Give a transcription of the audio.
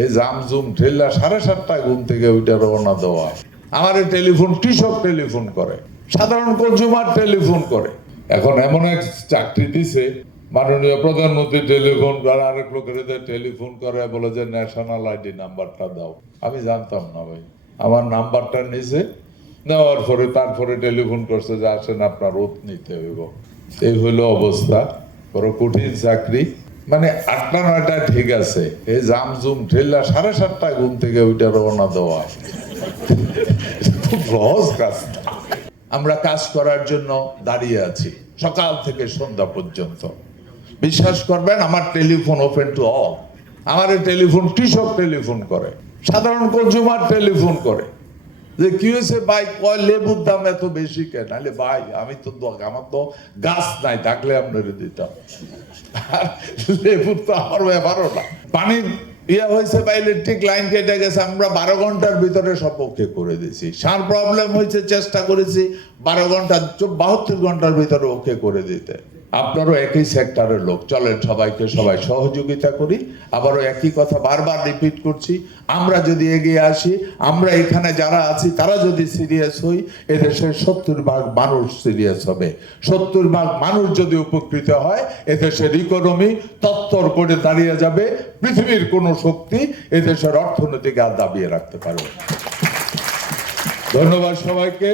এই জামজুম ঠেলা 7:30 ঘুম থেকে ওইটা রওনা দেওয়া। আমার টেলিফোন কৃষক টেলিফোন করে, সাধারণ কনজিউমার টেলিফোন করে। এখন এমন এক চাকরি দিছে, মাননীয় প্রধানমন্ত্রী টেলিফোন করে, আরেক লোকের টেলিফোন করে, বলে যে ন্যাশনাল আইডি নাম্বারটা দাও। আমি জানতাম না ভাই, আমার নাম্বারটা নিছে, নেওয়ার পরে তারপরে টেলিফোন করছে যে আসেন আপনার ওত নিতে হইব। এই হইলো অবস্থা, বড় কঠিন চাকরি। মানে 8টা 9টা ঠিক আছে, এই জামজুম ঠেলা 7:30 ঘুম থেকে ওইটা রওনা দেওয়া খুব সহজ কাজ। আমরা কাজ করার জন্য দাঁড়িয়ে আছি সকাল থেকে সন্ধ্যা পর্যন্ত। বিশ্বাস করবেন, আমার টেলিফোন ওপেন টু অল। আমার টেলিফোন কৃষক টেলিফোন করে, সাধারণ কনজিউমার টেলিফোন করে যে কি হয়েছে ভাই, কয় লেবুর দাম এত বেশি কেন? আরে ভাই আমি তো, আমার তো গাছ নাই, থাকলে আপনার দিতাম। লেবুর তো আমার ব্যাপারও না। পানির হয়েছে বা ইলেকট্রিক লাইন কেটে গেছে, আমরা 12 ঘন্টার ভিতরে সব ওকে করে দিয়েছি। সার প্রবলেম হয়েছে, চেষ্টা করেছি 12 ঘন্টা 72 ঘন্টার ভিতরে ওকে করে দিতে। আপনারও একই সেক্টরের লোক, চলেন সবাই সহযোগিতা করি। আবারও একই কথা বারবার রিপিট করছি, আমরা যদি এগিয়ে আসি, আমরা এখানে যারা আছি তারা যদি সিরিয়াস হই, এদেশের 70% মানুষ সিরিয়াস হবে। 70% মানুষ যদি উপকৃত হয়, এদেশের ইকোনমি তত্তর করে দাঁড়িয়ে যাবে। পৃথিবীর কোনো শক্তি এদেশের অর্থনীতিকে আর দাবিয়ে রাখতে পারবে। ধন্যবাদ সবাইকে।